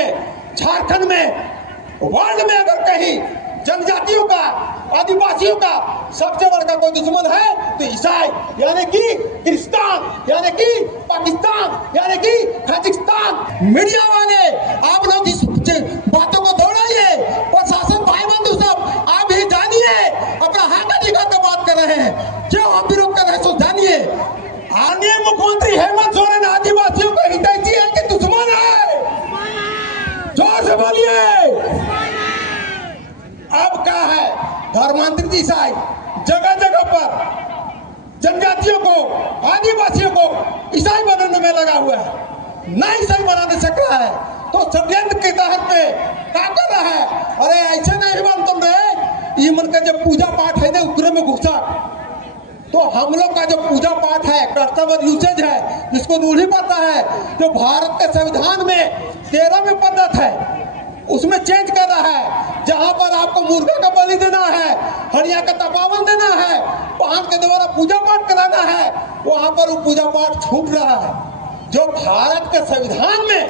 में, झारखंड में, वर्ल्ड में अगर कहीं जनजातियों का, आदिवासियों का सबसे बड़ा कोई दुश्मन है तो ईसाई, यानी कि क्रिस्तान, यानी कि पाकिस्तान, यानी कि कजाकिस्तान। मीडिया वाले आप लोग इस बातों को दौड़ाइए, प्रशासन भाई बंधु सब आप ही जानिए, अपना हाथ दिखा कर बात कर रहे हैं, क्यों हम विरोध कर रहे हैं सो जानिए। आने मुख्यमंत्री हेमंत सोरेन आदिवासियों को हितैषी है कि दुश्मन है? जोर से बोलिए। अब क्या है, धर्मांतरित ईसाई जगह जगह पर जनजातियों को, आदिवासियों को ईसाई बनाने में लगा हुआ है, ना ईसाई बनाने सक रहा है तो षड्यंत्र के तहत में क्या कर रहा है? अरे ऐसे नहीं बनते रहे, ये मन का जब पूजा पाठ है ना उतरे में घुसा, तो हम लोग का जो पूजा पाठ है, कस्टमर यूसेज है, जिसको रूढ़ी पता है, जो भारत के संविधान में 13 में पद्धत है, उसमें चेंज कर रहा है। जहां पर आपको मुर्गा का बलि देना है, हरिया का तपावन देना है, पान के द्वारा पूजा पाठ कराना है, वहां पर वो पूजा पाठ छूट रहा है। जो भारत के संविधान में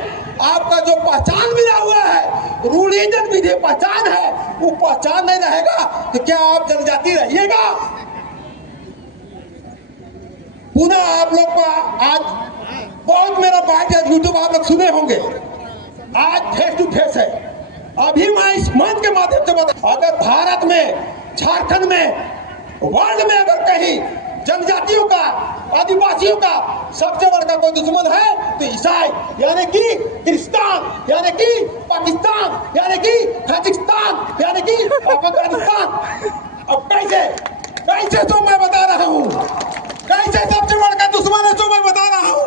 आपका जो पहचान मिला हुआ है, रूढ़िजन विधि पहचान है, वो पहचान नहीं रहेगा तो क्या आप जनजाति रहिएगा? पुनः आप लोग का आज बहुत मेरा बात है, यूट्यूब आप लोग सुने होंगे, आज फेस टू फेस है। अभी मैं इस मंच के माध्यम से बता, अगर भारत में, झारखंड में, वर्ल्ड में अगर कहीं जनजातियों का, आदिवासियों का सबसे बड़ा कोई दुश्मन है तो ईसाई, यानी कि क्रिस्तान, यानी कि पाकिस्तान, यानी कि कजाकिस्तान, यानी कि अफगानिस्तान। अब कैसे तो मैं बता रहा हूँ, कैसे सबसे बड़ा दुश्मन है तो मैं बता रहा हूँ।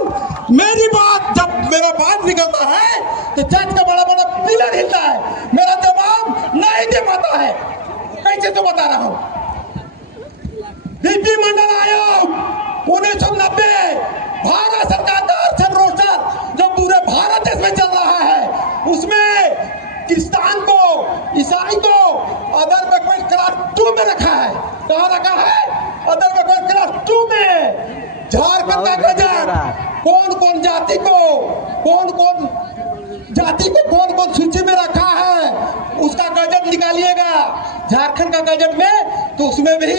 मेरी बात, जब मेरा बात निकलता है तो चर्च का बड़ा बड़ा पिलर हिलता है, मेरा जवाब नहीं दे पाता है। कैसे तो बता रहा हूँ। बीपी मंडल आयोग 1990, भारत सरकार का आरक्षण रोस्टर जो पूरे भारत देश में चल रहा है, उसमें क्रिस्तान को, ईसाई को अदर बैकवर्ड क्लास 2 में रखा है। कहाँ रखा है? अदर बैकवर्ड क्लास 2 में। झारखंड का गजट कौन कौन जाति को, कौन कौन सूची में रखा है, उसका गजट निकालिएगा झारखंड का गजट में, तो उसमें भी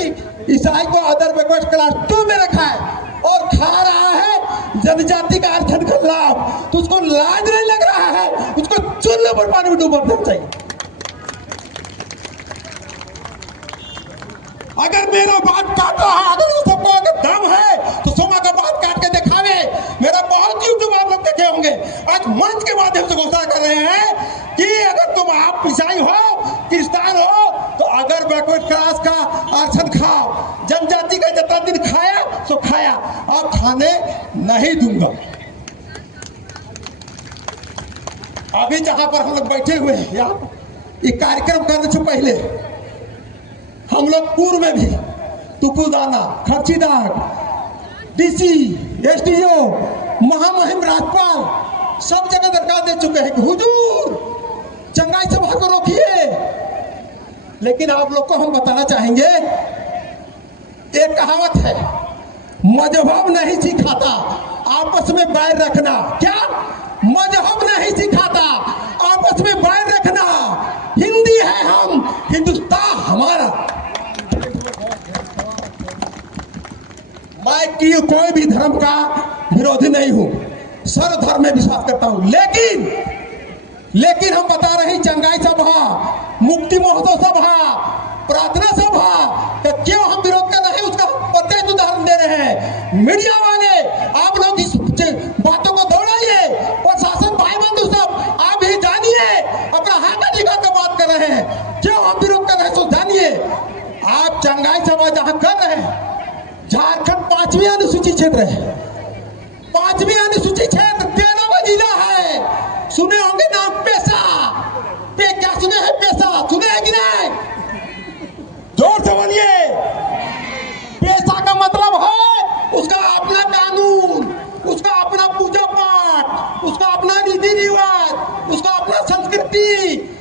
ईसाई को अदर बैकवर्ड क्लास 2 में रखा है और खा रहा है जनजाति का आरक्षण का लाभ। तो उसको लाज नहीं लग रहा है? उसको चूल्हे पर पानी में डूबा देना चाहिए। अगर मेरा बात काट रहा है, अगर सबको अगर दम है तो सोमा का बात काट के दिखावे। मेरा बहुत यूट्यूब आप लोग देखे होंगे, आज मंच के माध्यम से घोषणा कर रहे हैं कि अगर तुम आप ईसाई हो, क्रिस्तान हो, तो अगर बैकवर्ड क्लास का आरक्षण खाओ, जनजाति का जितना दिन खाया सो खाया, अब खाने नहीं दूंगा। अभी जहां पर हम लोग बैठे हुए हैं, यहाँ ये कार्यक्रम करने से पहले हम लोग पूर्व में भी तुकुदाना, खर्चीदार, डीसी, एसडीओ, महामहिम राज्यपाल सब जगह दरकार दे चुके हैं कि हुजूर चंगाई सभा को रोकिए। लेकिन आप लोग को हम बताना चाहेंगे, एक कहावत है, मजहब नहीं सिखाता आपस में बैर रखना। क्या? मजहब नहीं सिखाता आपस में बैर रखना। हिंदी है हम, हिंदुस्तान हमारा। मैं कोई भी धर्म का विरोधी नहीं हूं, सर्वधर्म में विश्वास करता हूं, लेकिन हम बता रहे चंगाई सभा, मुक्ति महोत्सव सभा, प्रार्थना सभा, तो क्यों हम विरोध कर रहे हैं उसका प्रत्येक उदाहरण दे रहे हैं। मीडिया वाले आप लोग इस बातों को दौड़ाइए, प्रशासन भाई बंधु सब आप ही जानिए, अपना हाथ दिखा कर बात कर रहे हैं, क्यों हम विरोध कर रहे हैं सो जानिए। आप चंगाई सभा जहां कर रहे हैं, झारखंड 5वीं अनुसूची क्षेत्र है, 5वीं अनुसूची क्षेत्र 13वां जिला है। सुने होंगे नाम पेशा, क्या सुने हैं? पेशा सुने हैं कि नहीं? जोर से बोलिए। पेशा का मतलब है उसका अपना कानून, उसका अपना पूजा पाठ, उसका अपना रीति रिवाज, उसका अपना संस्कृति,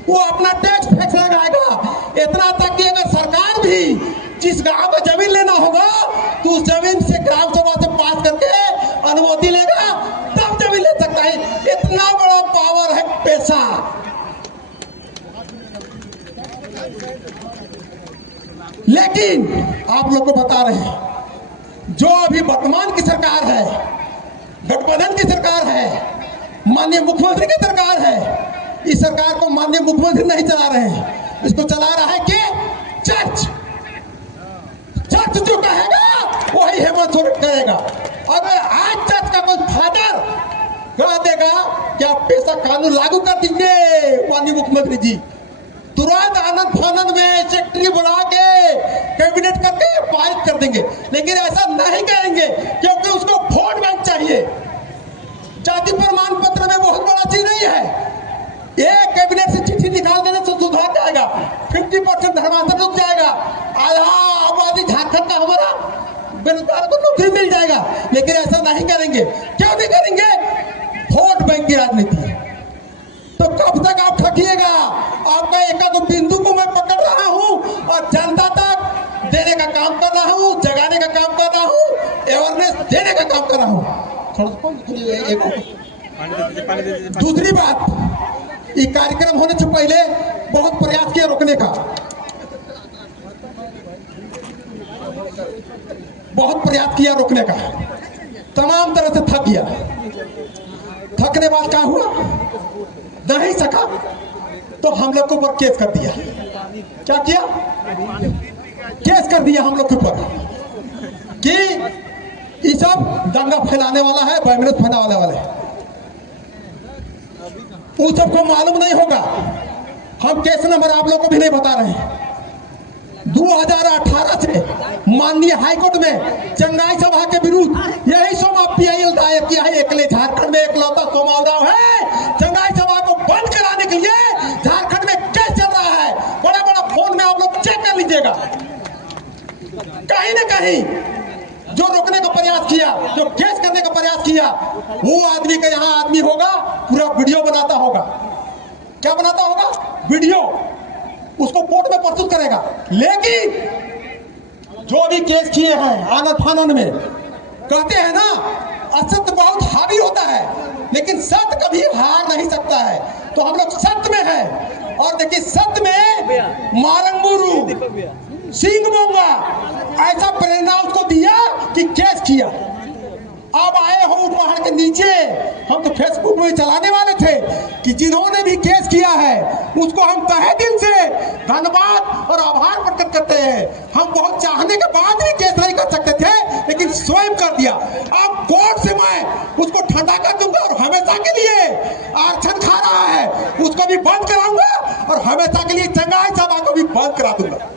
वो अपना टैक्स फैक्स लगाएगा। इतना तक कि अगर सरकार भी जिस गांव को जमीन लेना होगा तो उस जमीन से ग्राम सभा से पास करके अनुमति लेगा, तब जमीन ले सकता है। इतना बड़ा पावर है पेशा। लेकिन आप लोग को बता रहे हैं, जो अभी वर्तमान की सरकार है, गठबंधन की सरकार है, माननीय मुख्यमंत्री की सरकार है, इस सरकार को माननीय मुख्यमंत्री नहीं चला रहे हैं, इसको चला रहा है कि चर्च। चर्च जो कहेगा वही हेमंत सोरेन करेगा। अगर आज चर्च का कोई फादर कह देगा कि आप पेशा कानून लागू कर दीजिए माननीय मुख्यमंत्री जी, तुरंत आनंद फानंद में सेक्रेटरी बुला के कैबिनेट करके पारित कर देंगे। लेकिन ऐसा नहीं करेंगे क्योंकि उसको वोट बैंक चाहिए। जाति प्रमाण पत्र में बहुत बड़ा चीज नहीं है, एक कैबिनेट से चिट्ठी निकाल देने से सुधार जाएगा, 50% धर्मांतरण रुक जाएगा, आधा आबादी झारखंड का हमारा बेरोजगार को नौकरी मिल जाएगा। लेकिन ऐसा नहीं करेंगे। क्यों नहीं करेंगे? वोट बैंक की राजनीति है। तो कब तक आप ठकिएगा? आपका एक बिंदु को मैं पकड़ रहा हूं और जनता तक देने का काम कर रहा हूं, जगाने का काम कर रहा हूं, अवेयरनेस देने का काम कर रहा हूं। दूसरी बात, ये कार्यक्रम होने से पहले बहुत प्रयास किया रोकने का, बहुत प्रयास किया रोकने का, तमाम तरह से थक गया। थकने बाद क्या हुआ? नहीं सका तो हम लोग के ऊपर केस कर दिया। क्या किया? केस कर दिया हम लोग के ऊपर कि ये सब दंगा फैलाने वाला है, वायरस फैलाने वाले हैं। उन सबको मालूम नहीं होगा। हम केस नंबर आप लोग को भी नहीं बता रहे हैं। 2018 से माननीय हाईकोर्ट में चंगाई सभा के विरुद्ध यही सोमा पीआईएल दायर किया है। एकले झारखंड में एकलौता सोमा उरांव है। चंगाई सभा को बंद कराने के लिए झारखंड में केस चल रहा है। बड़ा बड़ा फोन में आप लोग चेक कर लीजिएगा। कहीं ना कहीं जो रोकने का प्रयास किया, जो केस करने का प्रयास किया, वो आदमी का यहाँ आदमी होगा, पूरा वीडियो बनाता होगा। क्या बनाता होगा? वीडियो, उसको कोर्ट में प्रस्तुत करेगा। लेकिन जो भी केस किए हैं आनंद फानंद में, कहते हैं ना, असत्य बहुत हावी होता है, लेकिन सत्य कभी हार नहीं सकता है। तो हम लोग सत्य में हैं। और देखिए, सत्य में मारंगमुरु सिंह मोंगा ऐसा प्रेरणा उसको दिया कि केस किया। अब आए हो पहाड़ के नीचे। हम तो फेसबुक में चलाने वाले थे कि जिन्होंने भी केस किया है उसको हम तहे दिल से धन्यवाद और आभार प्रकट करते हैं। हम बहुत चाहने के बाद भी केस नहीं कर सकते थे, लेकिन स्वयं कर दिया। अब कोर्ट से मैं उसको ठंडा कर दूंगा और हमेशा के लिए आरक्षण खा रहा है उसको भी बंद कराऊंगा और हमेशा के लिए चंगाई सभा को भी बंद करा दूंगा।